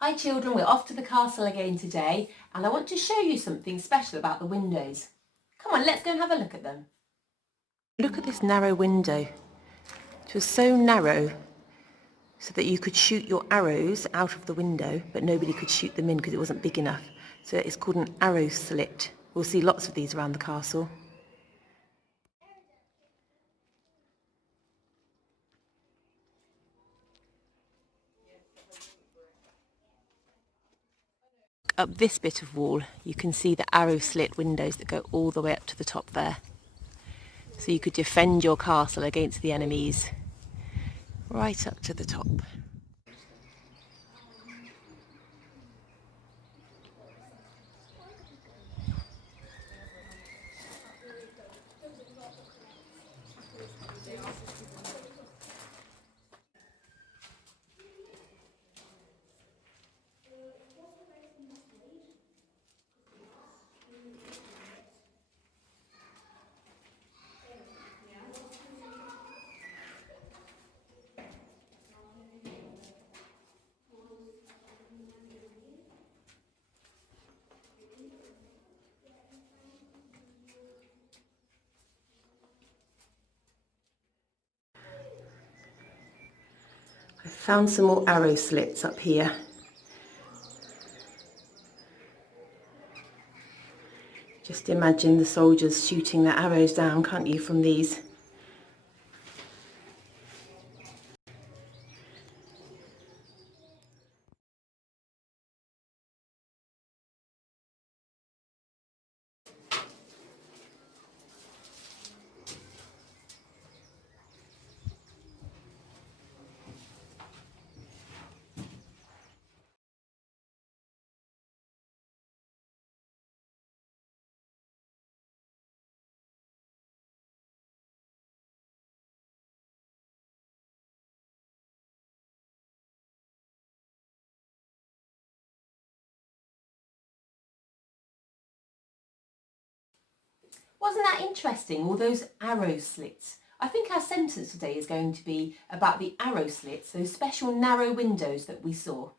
Hi children, we're off to the castle again today and I want to show you something special about the windows. Come on, let's go and have a look at them. Look at this narrow window. It was so narrow so that you could shoot your arrows out of the window, but nobody could shoot them in because it wasn't big enough. So it's called an arrow slit. We'll see lots of these around the castle. Up this bit of wall, you can see the arrow slit windows that go all the way up to the top there. So you could defend your castle against the enemies right up to the top. I found some more arrow slits up here. Just imagine the soldiers shooting their arrows down, can't you, from these? Wasn't that interesting, all those arrow slits? I think our sentence today is going to be about the arrow slits, those special narrow windows that we saw.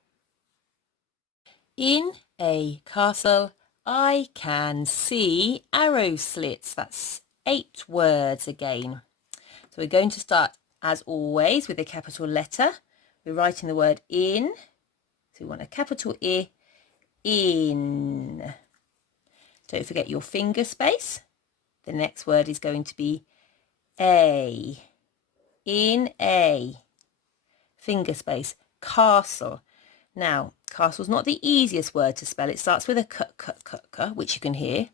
In a castle, I can see arrow slits. That's 8 words again. So we're going to start, as always, with a capital letter. We're writing the word in. So we want a capital I, in. Don't forget your finger space. The next word is going to be a. In a. Finger space. Castle. Now, castle's not the easiest word to spell. It starts with a k, which you can hear.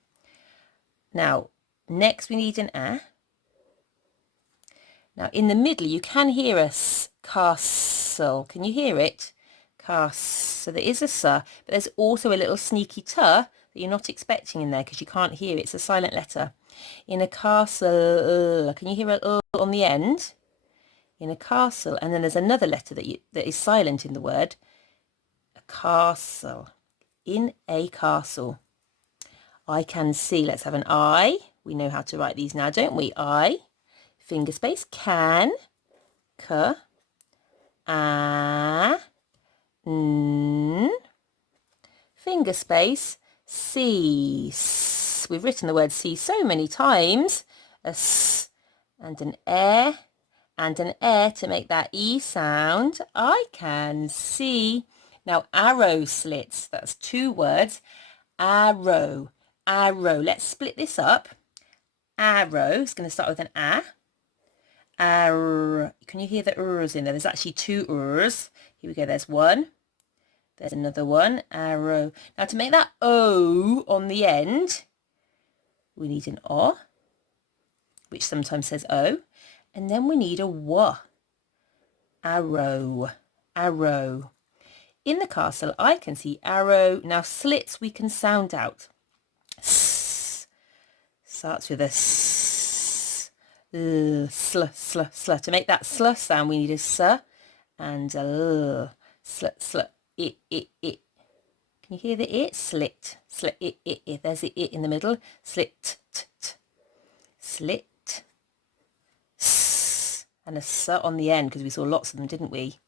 Now, next we need an a. Now, in the middle, you can hear a s, castle. Can you hear it? So there is a s, but there's also a little sneaky t that you're not expecting in there because you can't hear it. It's a silent letter. In a castle, can you hear a on the end? In a castle, and then there's another letter that is silent in the word. A castle. In a castle. I can see. Let's have an I. We know how to write these now, don't we? I. Finger space. Can. K. A. N. Finger space. See. S. We've written the word see so many times. A s and an air and an air to make that E sound. I can see. Now, arrow slits. That's 2 words. Arrow. Arrow. Let's split this up. Arrow is going to start with an A. Arrow. Can you hear the urs in there? There's actually 2 urs. Here we go. There's one. There's another one. Arrow. Now, to make that O on the end, we need an O, which sometimes says O. And then we need a W. Arrow. Arrow. In the castle, I can see arrow. Now, slits we can sound out. S. Starts with a S. Sl, sl, sl. To make that sl sound, we need a S and a L. Sl, sl. It. Can you hear the it? Slit. Slit. It. There's the it in the middle. Slit. Slit. S. And a S on the end because we saw lots of them, didn't we?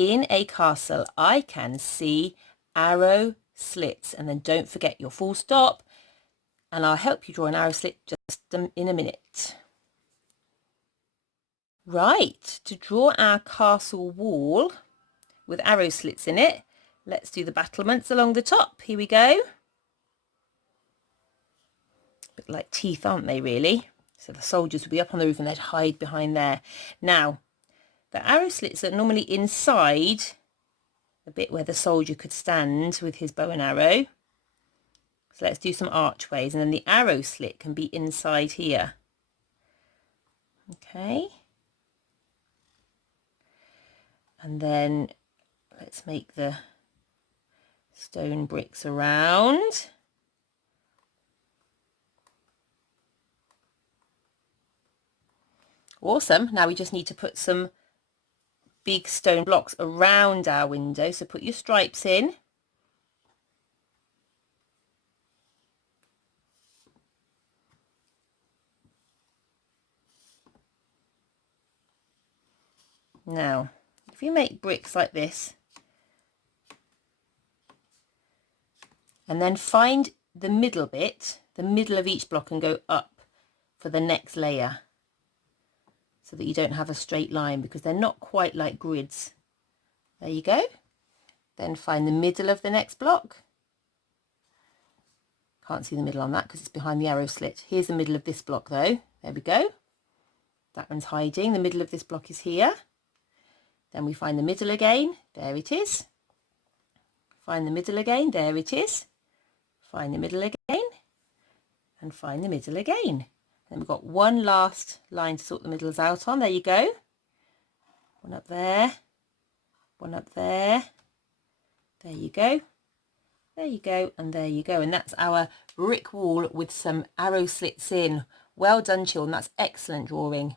in a castle, I can see arrow slits. And then don't forget your full stop. And I'll help you draw an arrow slit just in a minute. Right, to draw our castle wall with arrow slits in it, let's do the battlements along the top. Here we go. A bit like teeth, aren't they, really? So the soldiers would be up on the roof and they'd hide behind there. Now, the arrow slits are normally inside the bit where the soldier could stand with his bow and arrow. So let's do some archways, and then the arrow slit can be inside here. Okay. And then let's make the stone bricks around. Awesome. Now we just need to put some big stone blocks around our window. So put your stripes in. Now, if you make bricks like this, and then find the middle bit, the middle of each block, and go up for the next layer, so that you don't have a straight line, because they're not quite like grids. There you go. Then find the middle of the next block. Can't see the middle on that because it's behind the arrow slit. Here's the middle of this block though. There we go. That one's hiding. The middle of this block is here. Then we find the middle again. There it is. Find the middle again. There it is. Find the middle again. And find the middle again. Then we've got one last line to sort the middles out on. There you go. One up there. One up there. There you go. There you go, and there you go. And that's our brick wall with some arrow slits in. Well done, children. That's excellent drawing.